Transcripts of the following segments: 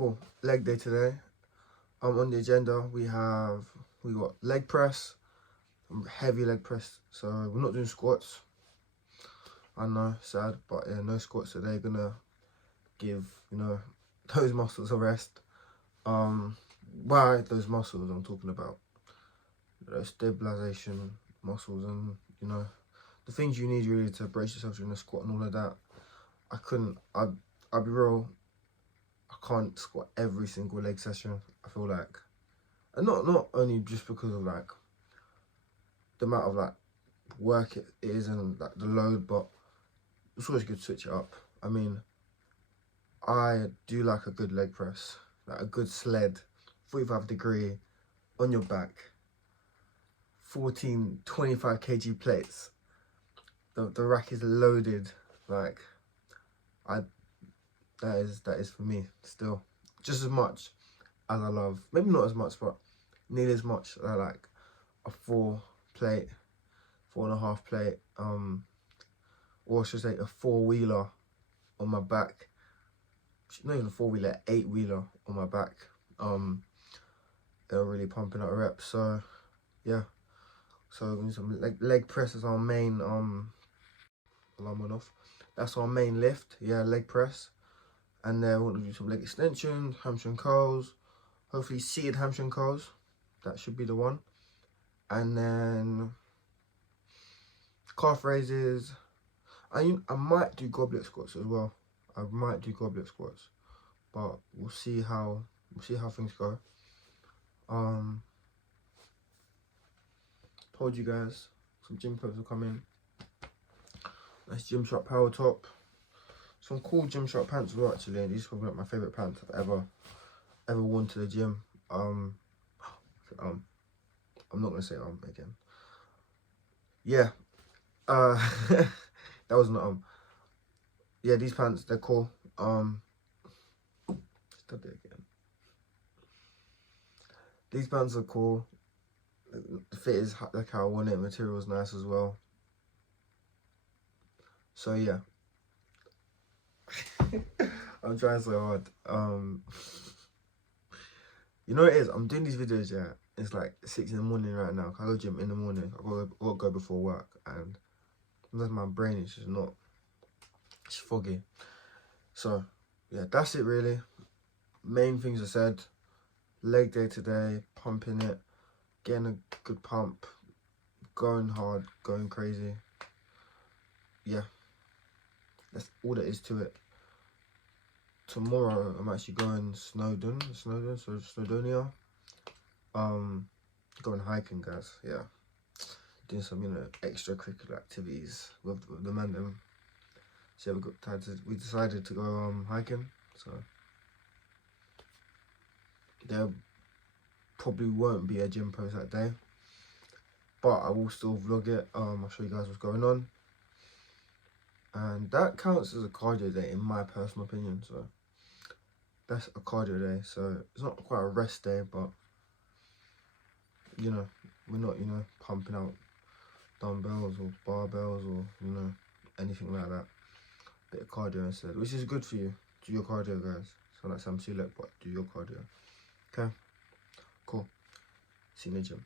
Cool. Leg day today. On the agenda we got leg press, heavy leg press. So we're not doing squats. I know, sad, but yeah, no squats today. Gonna give, you know, those muscles a rest. Why those muscles I'm talking about? Stabilization muscles and, you know, the things you need really to brace yourself during the squat and all of that. I'll be real, I can't squat every single leg session, I feel like. And not only just because of like the amount of like work it is and like the load, but it's always good to switch it up. I mean, I do like a good leg press, like a good sled, 45 degree on your back, 14, 25 kg plates. The rack is loaded, like that is for me still just as much as I love, maybe not as much, but nearly as much as I like a 4.5 plate, or I should say a 4-wheeler on my back. Not even a 4-wheeler, 8-wheeler on my back. They're really pumping out reps. So yeah, so we need some leg press is our main alarm went off. That's our main lift, yeah, leg press. And then we want to do some leg extensions, hamstring curls, hopefully seated hamstring curls. That should be the one. And then calf raises. I might do goblet squats as well. I might do goblet squats, but we'll see how things go. Told you guys some gym clothes will come in. Nice Gymshark power top. Some cool Gymshark pants as well, actually. These are probably like my favourite pants I've ever worn to the gym. I'm not gonna say again. Yeah. That wasn't yeah, these pants, they're cool. Stop it again. These pants are cool. The fit is like how I want it. Material is nice as well. So yeah. I'm trying so hard. You know what it is? I'm doing these videos, yeah. It's like 6 in the morning right now. I go gym in the morning. I gotta go before work, and sometimes my brain is just not. It's foggy. So yeah, that's it really. Main things I said. Leg day today. Pumping it. Getting a good pump. Going hard. Going crazy. Yeah. That's all there is to it. Tomorrow I'm actually going Snowdonia. Going hiking, guys. Yeah, doing some, you know, extracurricular activities with the man. So we decided to go hiking. So there probably won't be a gym post that day, but I will still vlog it. I'll show you guys what's going on, and that counts as a cardio day in my personal opinion. So that's a cardio day. So it's not quite a rest day, but you know, we're not, you know, pumping out dumbbells or barbells or, you know, anything like that. Bit of cardio instead, which is good for you. Do your cardio, guys. Sound like Sam Sulek, but do your cardio. Okay, cool. See you in the gym.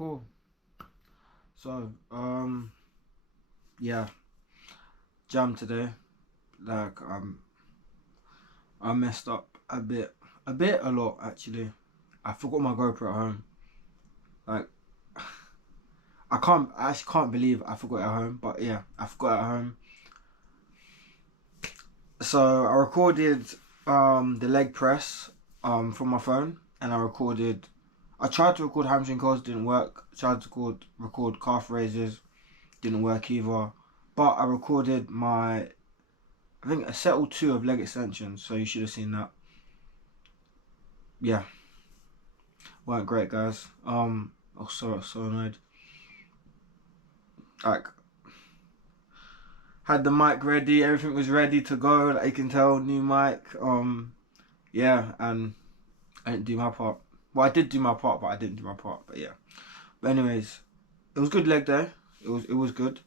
cool. So, yeah, jam today. Like, I messed up a lot actually. I forgot my GoPro at home. Like, I actually can't believe I forgot it at home. But yeah, I forgot it at home. So I recorded the leg press from my phone, and I tried to record hamstring curls, didn't work. I tried to record calf raises, didn't work either. But I recorded I think a set or two of leg extensions, so you should have seen that. Yeah, weren't great, guys. I was so annoyed. Like, had the mic ready, everything was ready to go. Like you can tell, new mic. Yeah, and I didn't do my part. Well, I did do my part, but I didn't do my part. But yeah. But anyways, it was good leg day. It was good.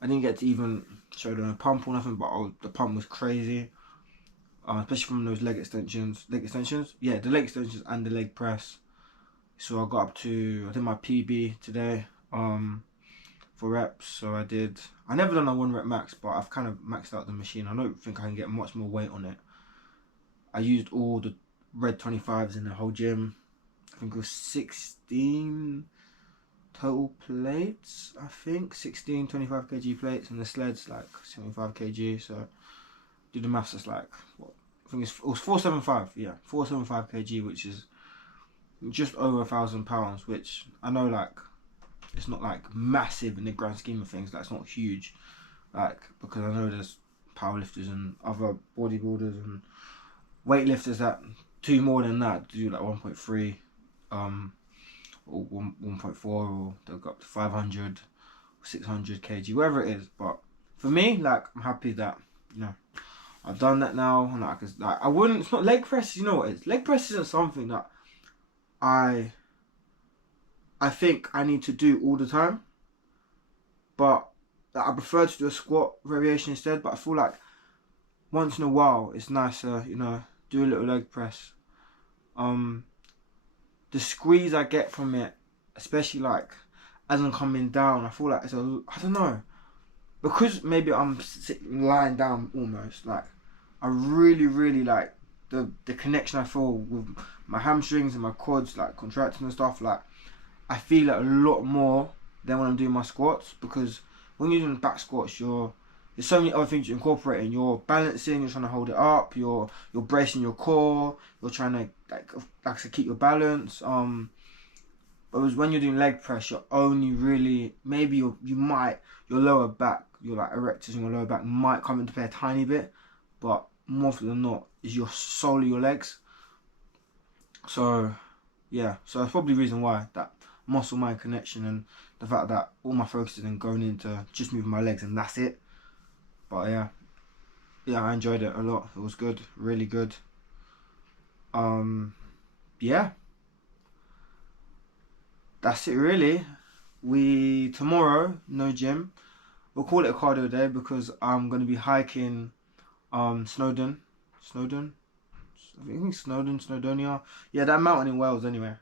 I didn't get to even show them a pump or nothing, but the pump was crazy. Especially from those leg extensions. Yeah, the leg extensions and the leg press. So I got up to, I did my PB today. For reps. So I never done a 1 rep max, but I've kind of maxed out the machine. I don't think I can get much more weight on it. I used all the red 25s in the whole gym. I think it was 16 total plates. I think 16 25 kg plates, and the sled's like 75 kg. So do the maths. It's like what? I think it was 475. Yeah, 475 kg, which is just over £1,000. Which I know, like, it's not like massive in the grand scheme of things. Like, it's not huge. Like, because I know there's powerlifters and other bodybuilders and weightlifters that do more than that, do like 1.3 or 1.4, or they'll go up to 500 or 600 kg, wherever it is. But for me, like, I'm happy that, you know, I've done that now. And like, I wouldn't, it's not leg press, you know what it is. Leg press isn't something that I think I need to do all the time, but I prefer to do a squat variation instead. But I feel like once in a while it's nicer, you know, do a little leg press. The squeeze I get from it, especially like as I'm coming down, I feel like it's I don't know, because maybe I'm lying down almost, like I really like the connection I feel with my hamstrings and my quads, like contracting and stuff. Like, I feel it a lot more than when I'm doing my squats, because when you're doing back squats, there's so many other things you're incorporating. You're balancing, you're trying to hold it up, you're bracing your core, you're trying to like to keep your balance. But when you're doing leg press, you're only really, maybe your lower back, your like erectors in your lower back might come into play a tiny bit, but more often than not is solely your legs. So yeah, so that's probably the reason why, that muscle mind connection and the fact that all my focus is then going into just moving my legs and that's it. But yeah, I enjoyed it a lot. It was good, really good. Yeah, that's it really. Tomorrow, no gym. We'll call it a cardio day because I'm going to be hiking Snowdonia. Yeah, that mountain in Wales anyway.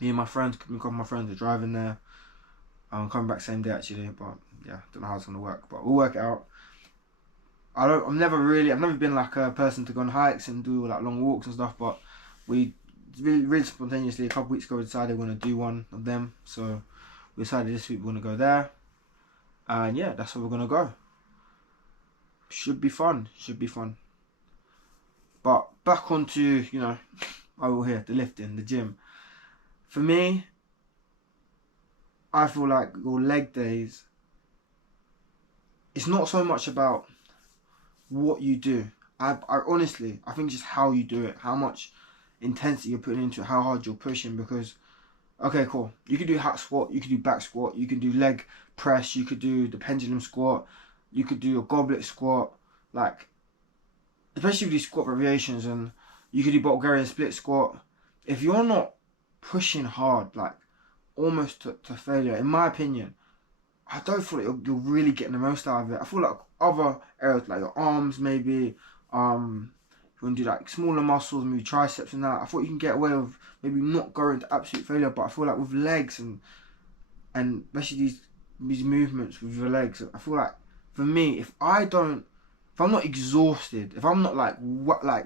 Me and my friends, a couple of my friends are driving there. I'm coming back same day actually, but yeah, don't know how it's gonna work, but we'll work it out. I've never been like a person to go on hikes and do like long walks and stuff, but we really spontaneously a couple weeks ago decided we're gonna do one of them. So we decided this week we're gonna go there, and yeah, that's where we're gonna go. Should be fun. But back onto, you know, the lifting, the gym. For me, I feel like your leg days, it's not so much about what you do. I honestly, I think just how you do it, how much intensity you're putting into it, how hard you're pushing. Because, okay, cool, you can do hack squat, you can do back squat, you can do leg press, you could do the pendulum squat, you could do a goblet squat, like, especially with these squat variations, and you could do Bulgarian split squat. If you're not pushing hard, like almost to failure, in my opinion, I don't feel like you're really getting the most out of it. I feel like other areas, like your arms maybe, you want to do like smaller muscles, maybe triceps and that, I thought you can get away with maybe not going to absolute failure. But I feel like with legs and especially these movements with your legs, I feel like for me, if I'm not exhausted, if I'm not like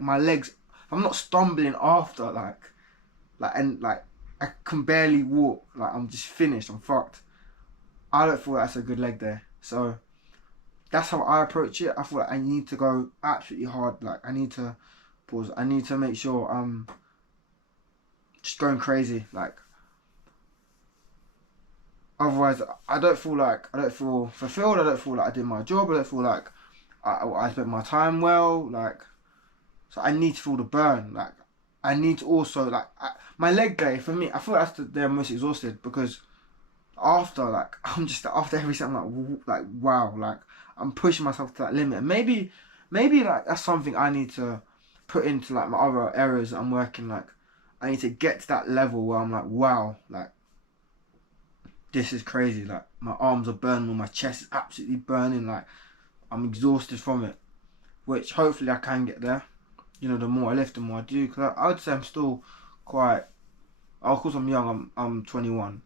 my legs, if I'm not stumbling after and I can barely walk, like I'm just finished, I'm fucked, I don't feel like that's a good leg day. So that's how I approach it. I feel like I need to go absolutely hard. Like I need to pause. I need to make sure I'm just going crazy. Like otherwise, I don't feel fulfilled. I don't feel like I did my job. I don't feel like I spent my time well. Like so, I need to feel the burn. Like I need to also my leg day for me. I feel like that's the day I'm most exhausted because after after every set, I'm like wow, like I'm pushing myself to that limit. And maybe like that's something I need to put into like my other areas that I'm working. Like I need to get to that level where I'm like wow, like this is crazy. Like my arms are burning, or my chest is absolutely burning. Like I'm exhausted from it, which hopefully I can get there. You know, the more I lift, the more I do. Because I would say I'm still quite. Of course, I'm young. I'm 21.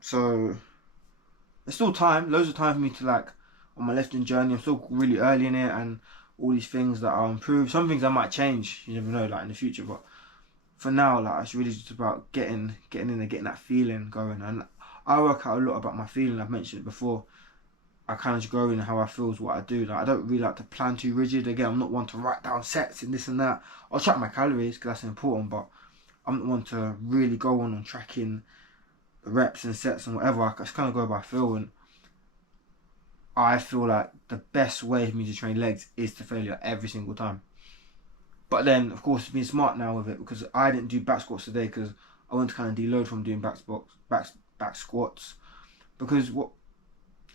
So there's still time, loads of time for me to like on my lifting journey. I'm still really early in it, and all these things that I'll improve. Some things I might change. You never know, like in the future. But for now, like it's really just about getting in there, getting that feeling going. And I work out a lot about my feeling. I've mentioned it before. I kind of just go in how I feel is what I do. Like I don't really like to plan too rigid. Again, I'm not one to write down sets and this and that. I'll track my calories because that's important, but I'm not one to really go on tracking reps and sets and whatever. I just kind of go by feel, and I feel like the best way for me to train legs is to failure every single time. But then, of course, being smart now with it, because I didn't do back squats today because I want to kind of deload from doing back squats, because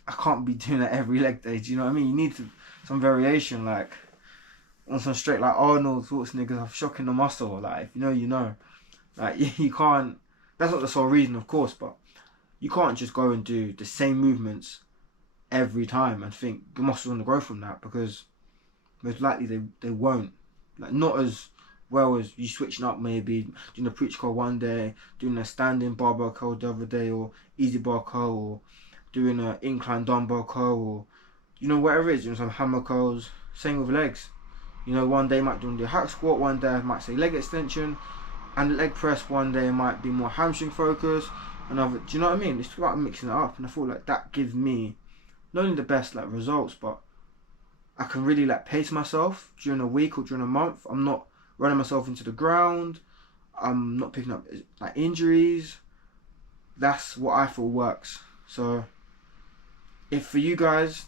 I can't be doing that every leg day. Do you know what I mean? You need some variation, like on some straight like Arnold Schwarzenegger of shocking the muscle. Like if you know, you know. Like you can't. That's not the sole reason, of course, but you can't just go and do the same movements every time and think the muscles want to grow from that, because most likely they won't. Like not as well as you switching up, maybe doing a preach curl one day, doing a standing barbell curl the other day, or easy bar curl, or doing an incline dumbbell curl, or you know whatever it is, doing some hammer curls. Same with legs. You know, one day I might do a hack squat, one day I might say leg extension, and leg press one day might be more hamstring focused. Another, do you know what I mean? It's about mixing it up, and I feel like that gives me not only the best like results, but I can really like pace myself during a week or during a month. I'm not running myself into the ground. I'm not picking up like injuries. That's what I feel works. So if for you guys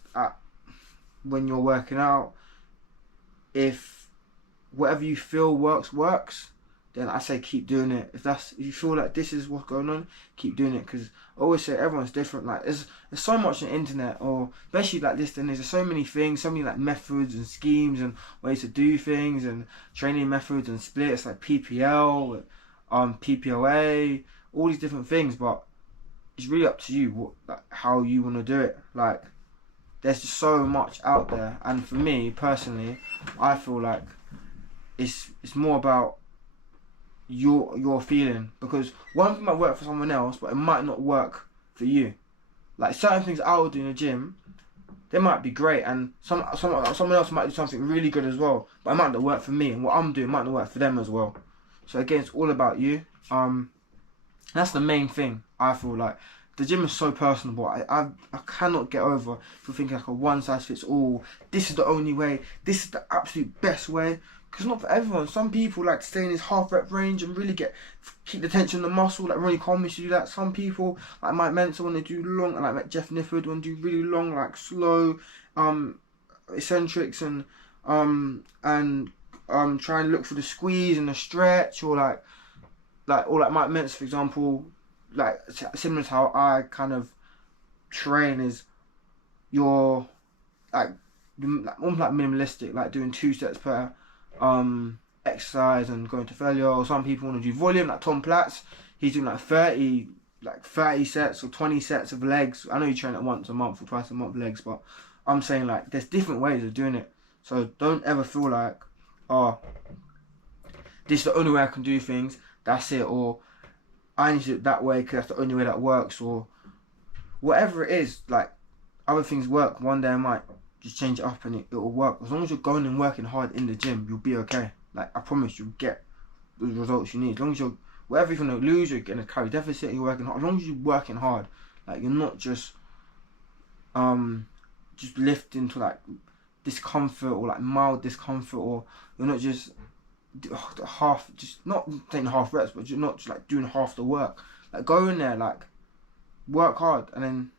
when you're working out, if whatever you feel works, then I say keep doing it. If you feel like this is what's going on, keep doing it. Because I always say everyone's different. Like there's so much on the internet, or especially like this, then there's so many things, so many like methods and schemes and ways to do things, and training methods and splits like PPL, PPOA, all these different things. But it's really up to you how you want to do it. Like there's just so much out there, and for me personally, I feel like it's more about your feeling, because one thing might work for someone else, but it might not work for you. Like certain things I would do in the gym, they might be great, and someone else might do something really good as well, but it might not work for me, and what I'm doing might not work for them as well. So again, it's all about you. That's the main thing. I feel like the gym is so personable. I cannot get over for thinking like a one size fits all. This is the only way. This is the absolute best way. Because not for everyone. Some people like to stay in this half rep range and really keep the tension on the muscle. Like Ronnie Coleman used to do that. Some people like Mike Mentor when they do long, and like Jeff Nifford when they do really long, like slow, eccentrics and try and look for the squeeze and the stretch, or like Mike Mentor, for example. Like similar to how I kind of train is you're almost like minimalistic, like doing 2 sets per exercise and going to failure. Or some people want to do volume, like Tom Platz, he's doing like 30 sets or 20 sets of legs. I know you train it once a month or twice a month legs, but I'm saying like there's different ways of doing it. So don't ever feel like, oh, this is the only way I can do things, that's it, or I need to do it that way because that's the only way that works, or whatever it is. Like, other things work, one day I might just change it up and it will work. As long as you're going and working hard in the gym, you'll be okay. Like, I promise you'll get the results you need. As long as you're, whatever you're going to lose, you're going to carry deficit, you're working hard. As long as you're working hard, like, you're not just lifting to like discomfort or like mild discomfort, or you're not just half, just not taking half reps, but you're not just like doing half the work. Like, go in there, like, work hard and then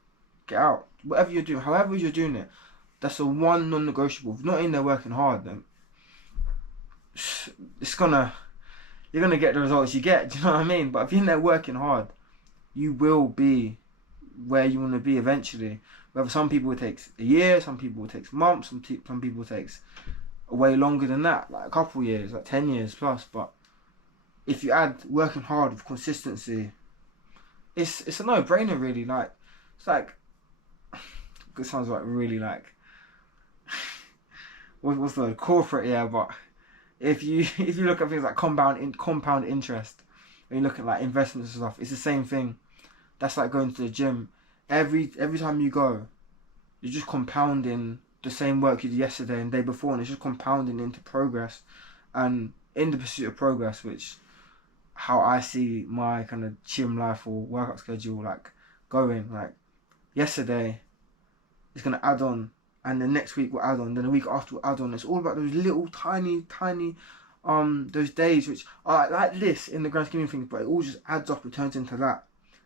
get out. Whatever you're doing, however you're doing it, that's the one non-negotiable. If you're not in there working hard, then you're gonna get the results you get. Do you know what I mean? But if you're in there working hard, you will be where you want to be eventually. Whether some people it takes a year, some people it takes months, some people it takes way longer than that, like a couple years, like 10 years plus. But if you add working hard with consistency, it's a no-brainer really. Like, it's like, it sounds like really like what's the word? Corporate, yeah. But if you look at things like compound interest, when you look at like investments and stuff, it's the same thing. That's like going to the gym. Every time you go, you're just compounding the same work you did yesterday and the day before, and it's just compounding into progress. And in the pursuit of progress, which how I see my kind of gym life or workout schedule like going, like yesterday it's gonna add on, and the next week will add on, then the week after will add on. It's all about those little tiny those days which are like this in the grand scheme of things, but it all just adds up, it turns into that.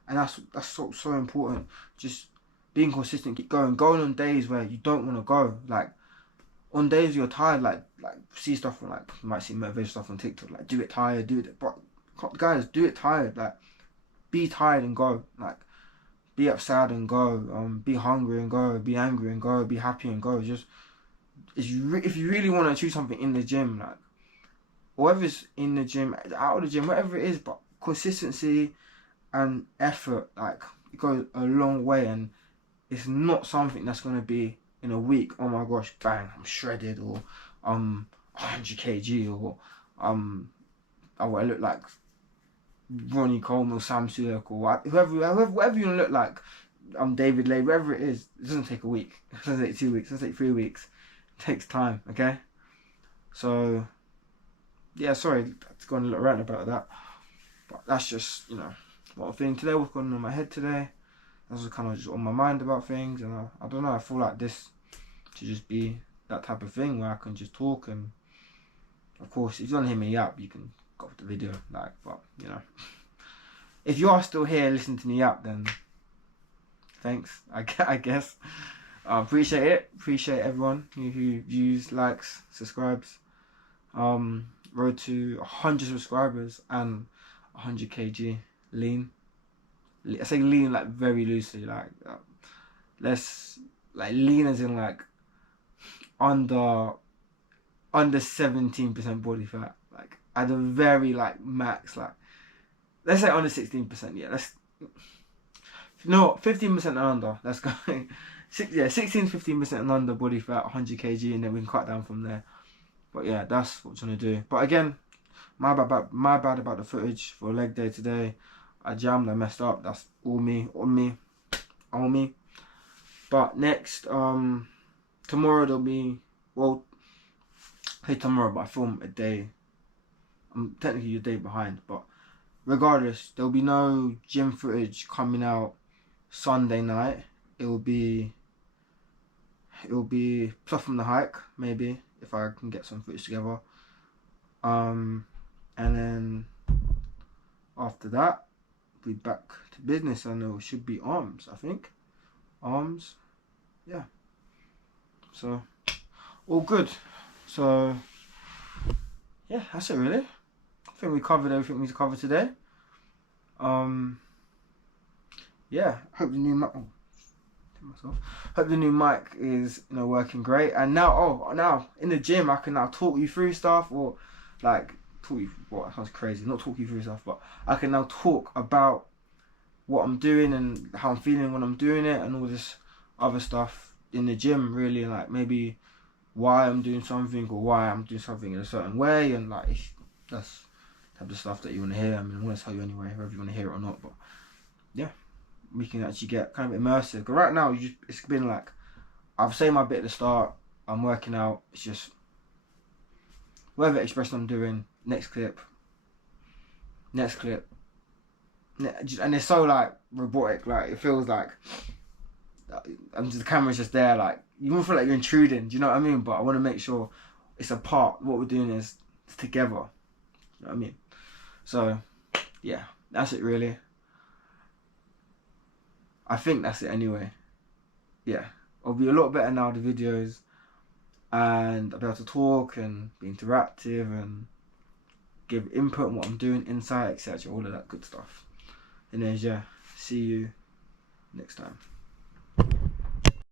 And that's so important. Just being consistent, keep going on days where you don't want to go. Like, on days you're tired, like see stuff on, like, you might see motivation stuff on TikTok, like, do it tired, do it, but guys, do it tired. Like, be tired and go. Like, be upset and go. Be hungry and go. Be angry and go. Be happy and go. Just if you really want to achieve something in the gym, like, whether it's in the gym, out of the gym, whatever it is, but consistency and effort, like, it goes a long way. And it's not something that's going to be in a week, oh my gosh, bang, I'm shredded, or 100 kg, or I look like Ronnie Coleman or Sam Sulek, or whoever you look like, David Lay, whatever it is. It doesn't take a week, it doesn't take 2 weeks, it doesn't take 3 weeks. It takes time, okay? So yeah, sorry to go on a little rant about that, but that's just, you know, what I'm feeling today, what's going on in my head today. That's just kind of just on my mind about things, and I don't know, I feel like this to just be that type of thing where I can just talk. And of course, if you don't hear me up, you can go off the video, like, but, you know, if you are still here listening to me up, then thanks, I guess. I appreciate it, appreciate everyone who views, likes, subscribes. Road to 100 subscribers and 100 kg lean. I say lean like very loosely, like less, like lean as in like under 17% body fat, like at the very like max, like let's say under 16%. Yeah, let's 15% and under. Let's go. 16-15% and under body fat, 100 kg, and then we can cut down from there. But yeah, that's what I'm trying to do. But again, my bad about the footage for leg day today. I jammed, I messed up. That's all me. But next, tomorrow there'll be, well, hey, tomorrow, but I film a day. I'm technically a day behind, but regardless, there'll be no gym footage coming out Sunday night. It'll be stuff from the hike, maybe, if I can get some footage together. And then after that, be back to business, and it should be arms, I think. Arms, yeah. So all good. So yeah, that's it really. I think we covered everything we need to cover today. Yeah, hope the new mic. Hope the new mic is, you know, working great. And now, now in the gym, I can now talk you through stuff, or like talk you. Well, that sounds crazy. Not talk you through stuff, but I can now talk about what I'm doing and how I'm feeling when I'm doing it, and all this other stuff in the gym. Really, like maybe why I'm doing something or why I'm doing something in a certain way, and like that's the type of stuff that you want to hear. I mean, I want to tell you anyway, whether you want to hear it or not. But yeah, we can actually get kind of immersive. Because right now, it's been like I've said my bit at the start. I'm working out. It's just whatever expression I'm doing. Next clip. And it's so like robotic. Like it feels like the camera's just there. Like you won't feel like you're intruding. Do you know what I mean? But I want to make sure it's a part. What we're doing is together. You know what I mean? So yeah, that's it really. I think that's it anyway. Yeah, it'll be a lot better now, the videos, and I'll be able to talk and be interactive and give input on what I'm doing, insight, etc. All of that good stuff. And then yeah, see you next time.